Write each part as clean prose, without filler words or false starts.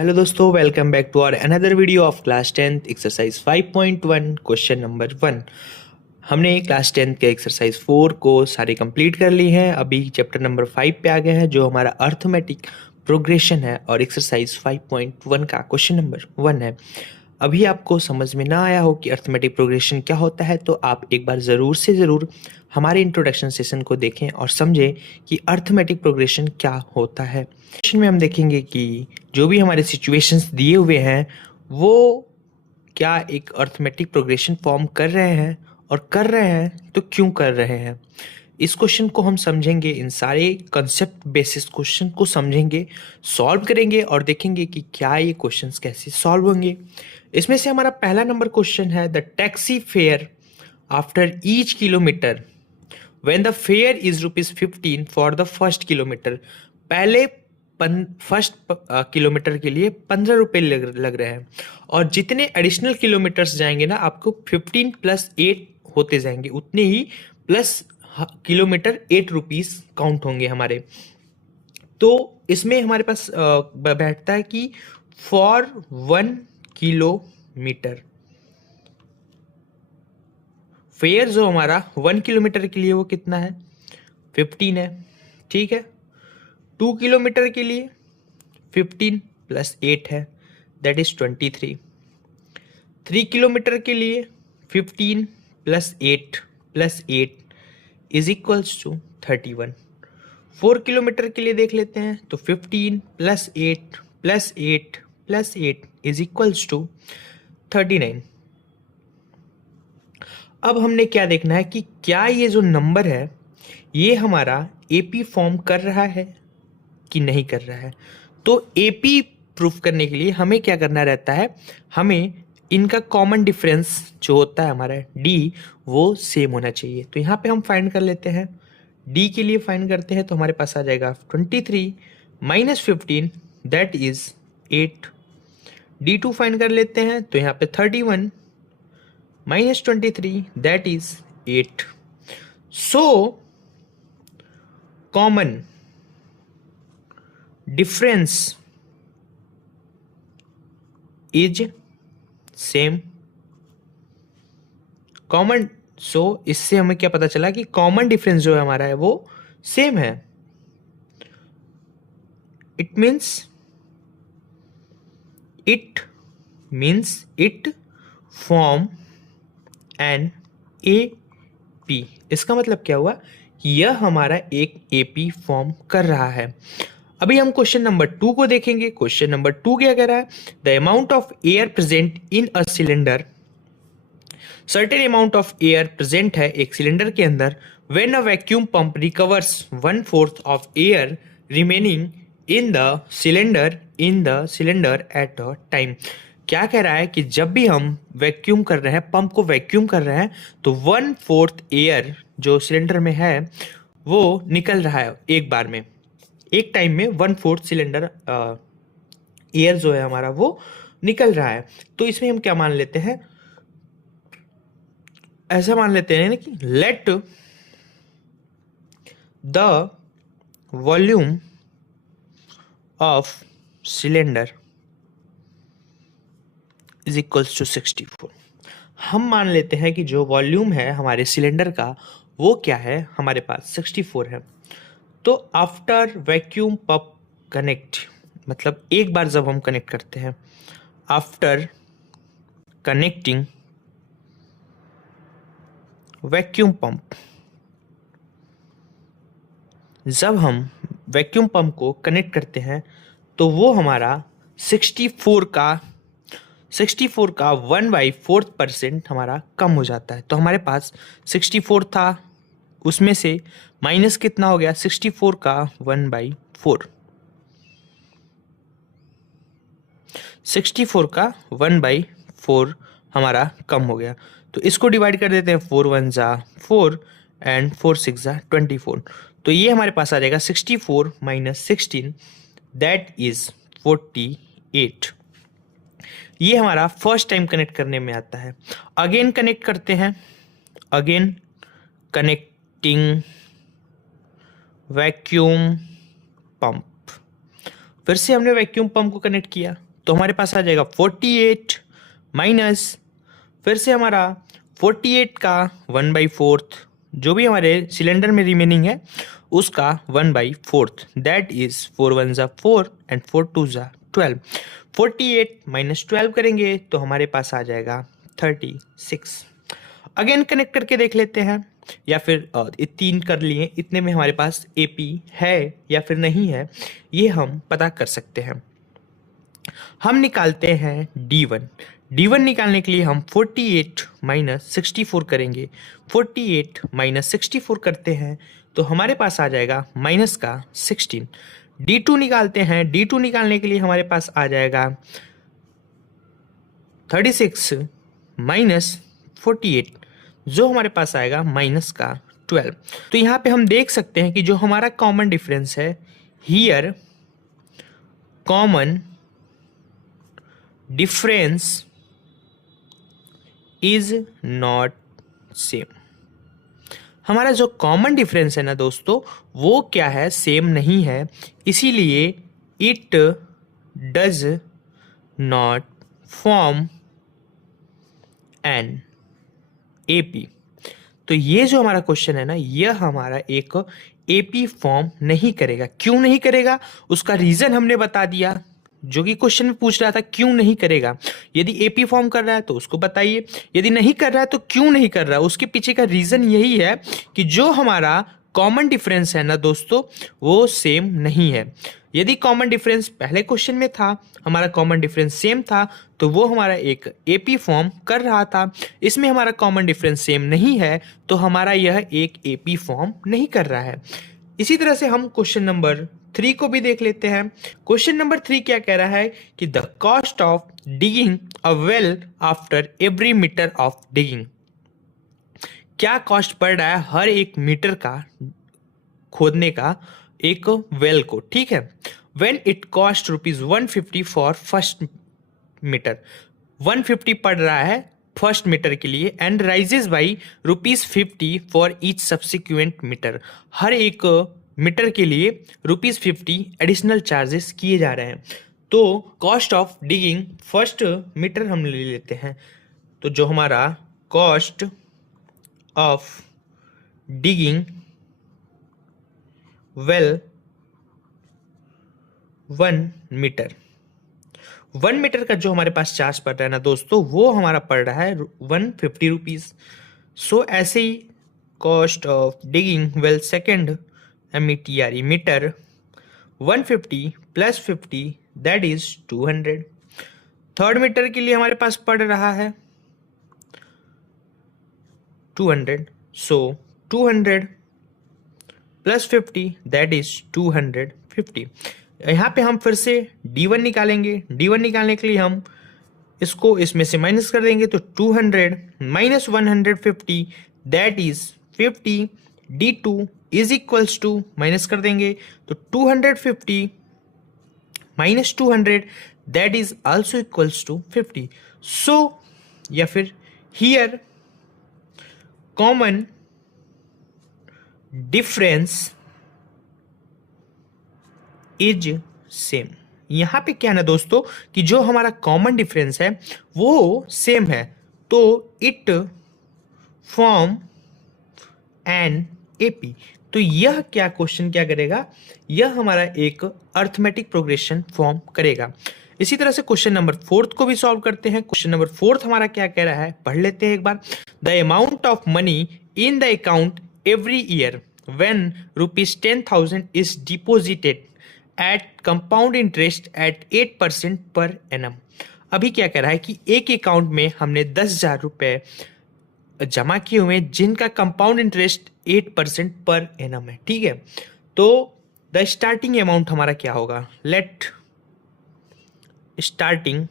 Hello दोस्तों, welcome back to our another video of class 10th exercise 5.1 question number 1। हमने class 10th के exercise 4 को सारे complete कर ली हैं। अभी चैप्टर नंबर 5 पे आ गए हैं जो हमारा अर्थमेटिक प्रोग्रेशन है और एक्सरसाइज 5.1 का क्वेश्चन नंबर 1 है। अभी आपको समझ में ना आया हो कि अर्थमेटिक प्रोग्रेशन क्या होता है तो आप एक बार ज़रूर से ज़रूर हमारे इंट्रोडक्शन सेशन को देखें और समझें कि अर्थमेटिक प्रोग्रेशन क्या होता है। क्वेश्चन में हम देखेंगे कि जो भी हमारे सिचुएशंस दिए हुए हैं वो क्या एक अर्थमेटिक प्रोग्रेशन फॉर्म कर रहे हैं, और कर रहे हैं तो क्यों कर रहे हैं। इस क्वेश्चन को हम समझेंगे, इन सारे कंसेप्ट बेसिस क्वेश्चन को समझेंगे, सॉल्व करेंगे और देखेंगे कि क्या ये क्वेश्चंस कैसे सॉल्व होंगे। इसमें से हमारा पहला नंबर क्वेश्चन है, the taxi fare after each kilometre when the fair is ₹15 for the first kilometre. पहले फर्स्ट किलोमीटर के लिए 15 रुपये लग रहे हैं, और जितने एडिशनल किलोमीटर्स जाएंगे ना आपको 15 + 8 होते जाएंगे, उतने ही प्लस किलोमीटर 8 रुपीज़ काउंट होंगे हमारे। तो इसमें हमारे पास बैठता है कि फॉर 1 किलोमीटर फेयर जो हमारा 1 किलोमीटर के लिए वो कितना है, 15 है। ठीक है, 2 किलोमीटर के लिए 15 + 8 है, दैट इज 23। 3 किलोमीटर के लिए 15 + 8 + 8 इज इक्वल्स टू 31। 4 किलोमीटर के लिए देख लेते हैं तो 15 + 8 + 8 + 8 इज इक्वल्स टू 39। अब हमने क्या देखना है कि क्या ये जो नंबर है ये हमारा एपी फॉर्म कर रहा है कि नहीं कर रहा है। तो एपी प्रूफ करने के लिए हमें क्या करना रहता है, हमें इनका कॉमन डिफरेंस जो होता है हमारा डी वो सेम होना चाहिए। तो यहाँ पे हम फाइंड कर लेते हैं, डी के लिए फाइंड करते हैं तो हमारे पास आ जाएगा 23 - 15 दैट इज 8। D2 फाइंड कर लेते हैं तो यहाँ पे 31 - 23 that is 8। So common difference is same. Common, so इससे हमें क्या पता चला कि कॉमन डिफरेंस जो है हमारा है वो सेम है। It means it form an AP. इसका मतलब क्या हुआ कि यह हमारा एक एपी फॉर्म कर रहा है। अभी हम क्वेश्चन नंबर 2 को देखेंगे। क्वेश्चन नंबर 2 क्या कह रहा है, the amount of air present in a cylinder, certain amount of air present है एक सिलेंडर के अंदर, when a vacuum pump recovers 1/4 of air remaining in the cylinder at a time. क्या कह रहा है कि जब भी हम वैक्यूम कर रहे हैं, पंप को वैक्यूम कर रहे हैं, तो 1/4 एयर जो सिलेंडर में है वो निकल रहा है एक बार में, एक टाइम में 1/4 सिलेंडर एयर जो है हमारा वो निकल रहा है। तो इसमें हम क्या मान लेते हैं, ऐसा मान लेते हैं ना कि let the volume of cylinder is equals to 64। हम मान लेते हैं कि जो वॉल्यूम है हमारे सिलेंडर का वो क्या है, हमारे पास 64 है। तो आफ्टर वैक्यूम पंप कनेक्ट, मतलब एक बार जब हम कनेक्ट करते हैं, आफ्टर कनेक्टिंग वैक्यूम पंप, जब हम वैक्यूम पंप को कनेक्ट करते हैं तो वो हमारा 64 का 1/4% हमारा कम हो जाता है। तो हमारे पास 64 था, उसमें से माइनस कितना हो गया, 64 का 1/4, 64 का 1/4 हमारा कम हो गया। तो इसको डिवाइड कर देते हैं, 4 1 जा 4 एंड 4 6 जा 24। तो ये हमारे पास आ जाएगा 64 - 16 दैट इज 48। ये हमारा फर्स्ट टाइम कनेक्ट करने में आता है। अगेन कनेक्ट करते हैं, अगेन कनेक्टिंग वैक्यूम पंप, फिर से हमने वैक्यूम पंप को कनेक्ट किया तो हमारे पास आ जाएगा 48 माइनस फिर से हमारा 48 का 1/4 जो भी हमारे सिलेंडर में रिमेनिंग है उसका 1/4 दैट इज 4 1 ज़ा 4 एंड 4 2 ज़ा 12। 48 माइनस 12 करेंगे तो हमारे पास आ जाएगा 36। अगेन कनेक्ट करके देख लेते हैं या फिर 3 कर लिए, इतने में हमारे पास AP है या फिर नहीं है ये हम पता कर सकते हैं। हम निकालते हैं D1। D1 निकालने के लिए हम 48 माइनस 64 करेंगे। 48 माइनस 64 करते हैं तो हमारे पास आ जाएगा माइनस का 16। D2 निकालते हैं। D2 निकालने के लिए हमारे पास आ जाएगा 36 माइनस 48 जो हमारे पास आएगा माइनस का 12। तो यहाँ पे हम देख सकते हैं कि जो हमारा कॉमन डिफरेंस है here common difference is not same. हमारा जो कॉमन डिफरेंस है ना दोस्तों वो क्या है, सेम नहीं है, इसीलिए it does not form an AP। तो ये जो हमारा क्वेश्चन है ना यह हमारा एक AP फॉर्म नहीं करेगा। क्यों नहीं करेगा उसका रीजन हमने बता दिया, जो कि क्वेश्चन में पूछ रहा था क्यों नहीं करेगा। यदि AP फॉर्म कर रहा है तो उसको बताइए, यदि नहीं कर रहा है तो क्यों नहीं कर रहा है। उसके पीछे का रीजन यही है कि जो हमारा कॉमन डिफरेंस है ना दोस्तों वो सेम नहीं है। यदि कॉमन डिफरेंस पहले क्वेश्चन में था, हमारा कॉमन डिफरेंस सेम था तो वो हमारा एक AP फॉर्म कर रहा था। इसमें हमारा कॉमन डिफरेंस सेम नहीं है तो हमारा यह एक AP फॉर्म नहीं कर रहा है। इसी तरह से हम क्वेश्चन नंबर 3 को भी देख लेते हैं। क्वेश्चन नंबर 3 क्या कह रहा है कि the cost of digging a well after every metre of digging. क्या कॉस्ट पड़ रहा है हर एक मीटर का खोदने का एक वेल को, ठीक है। When it cost ₹150 for first metre, 150 पड़ रहा है फर्स्ट मीटर के लिए and rises by ₹50 for each subsequent metre. हर एक मीटर के लिए ₹50 एडिशनल चार्जेस किए जा रहे हैं। तो cost of digging first metre हम ले लेते हैं। तो जो हमारा cost of digging well 1 metre, 1 metre का जो हमारे पास चार्ज पड़ रहा है ना दोस्तों वो हमारा पड़ रहा है ₹150। सो ऐसे ही cost of digging well second METRE metre 150 plus 50 that is 200। Third metre के लिए हमारे पास पड़ रहा है 200। So 200 plus 50 that is 250। यहाँ पे हम फिर से D1 निकालेंगे। D1 निकालने के लिए हम इसको इसमें से माइनस कर देंगे तो 200 minus 150 that is 50। D2 is equals to minus कर देंगे तो 250 minus 200 that is also equals to 50। So या फिर here common difference is same. यहां पे क्या है ना दोस्तों कि जो हमारा कॉमन डिफरेंस है वो सेम है तो इट फॉर्म एन AP। तो यह क्या क्वेश्चन क्या करेगा, यह हमारा एक अर्थमेटिक प्रोग्रेशन फॉर्म करेगा। इसी तरह से क्वेश्चन नंबर 4 को भी सॉल्व करते हैं। क्वेश्चन नंबर 4 हमारा क्या कह रहा है पढ़ लेते हैं एक बार। The amount of money in the account every year when ₹10,000 is deposited at compound interest at 8% per annum. अभी क्या कह रहा है कि एक अकाउंट में हमने 10,000 रुपए जमा किए हुए हैं जिनका कंपाउंड इंटरेस्ट 8% पर एनम है, ठीक है। तो द स्टार्टिंग अमाउंट हमारा क्या होगा, लेट स्टार्टिंग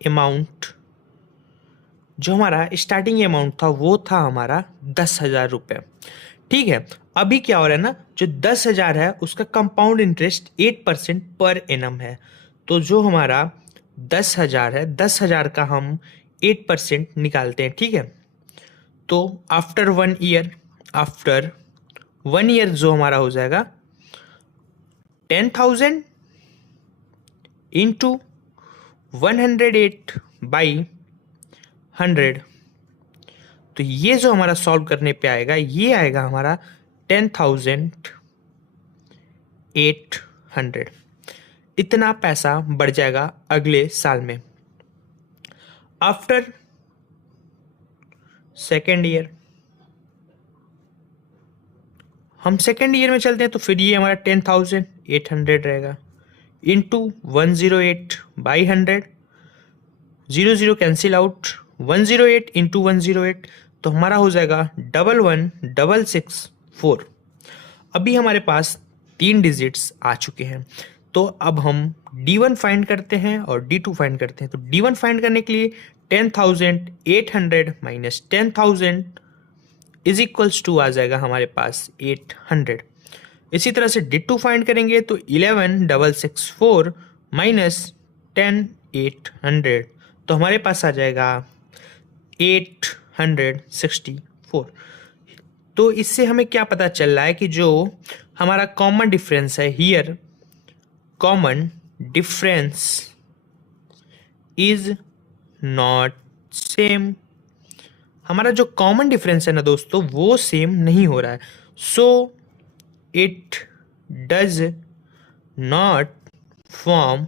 अमाउंट, जो हमारा स्टार्टिंग अमाउंट था वो था हमारा 10,000 रुपये, ठीक है। अभी क्या हो रहा है ना, जो 10,000 है उसका कंपाउंड इंटरेस्ट 8% पर एनम है। तो जो हमारा 10,000 है, 10,000 का हम 8% निकालते हैं, ठीक है। तो आफ्टर 1 ईयर, आफ्टर 1 ईयर जो हमारा हो जाएगा 10,000 इंटू 108/100। तो ये जो हमारा सॉल्व करने पे आएगा, ये आएगा हमारा 10,800। इतना पैसा बढ़ जाएगा अगले साल में। आफ्टर सेकेंड ईयर, हम सेकेंड ईयर में चलते हैं तो फिर ये हमारा 10,800 रहेगा इंटू 108/100। 0 कैंसिल आउट, 108 इंटू 108, तो हमारा हो जाएगा 11,664। अभी हमारे पास 3 डिजिट्स आ चुके हैं। तो अब हम D1 फाइंड करते हैं और D2 फाइंड करते हैं। तो D1 फाइंड करने के लिए 10,800 माइनस 10,000 इज इक्वल्स टू आ जाएगा हमारे पास 800। इसी तरह से D2 फाइंड करेंगे तो 11,664 माइनस 10,800, तो हमारे पास आ जाएगा 864। तो इससे हमें क्या पता चल रहा है कि जो हमारा कॉमन डिफरेंस है here, common difference is not same. हमारा जो कॉमन डिफरेंस है ना दोस्तों, वो सेम नहीं हो रहा है। So it does not form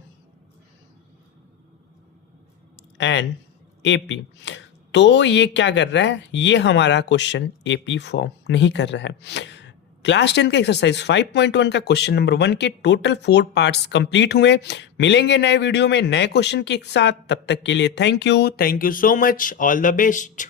an AP. तो ये क्या कर रहा है, ये हमारा क्वेश्चन एपी फॉर्म नहीं कर रहा है। क्लास 10 के एक्सरसाइज 5.1 का क्वेश्चन नंबर 1 के टोटल 4 पार्ट्स कंप्लीट हुए। मिलेंगे नए वीडियो में नए क्वेश्चन के साथ, तब तक के लिए thank you so much, all the best.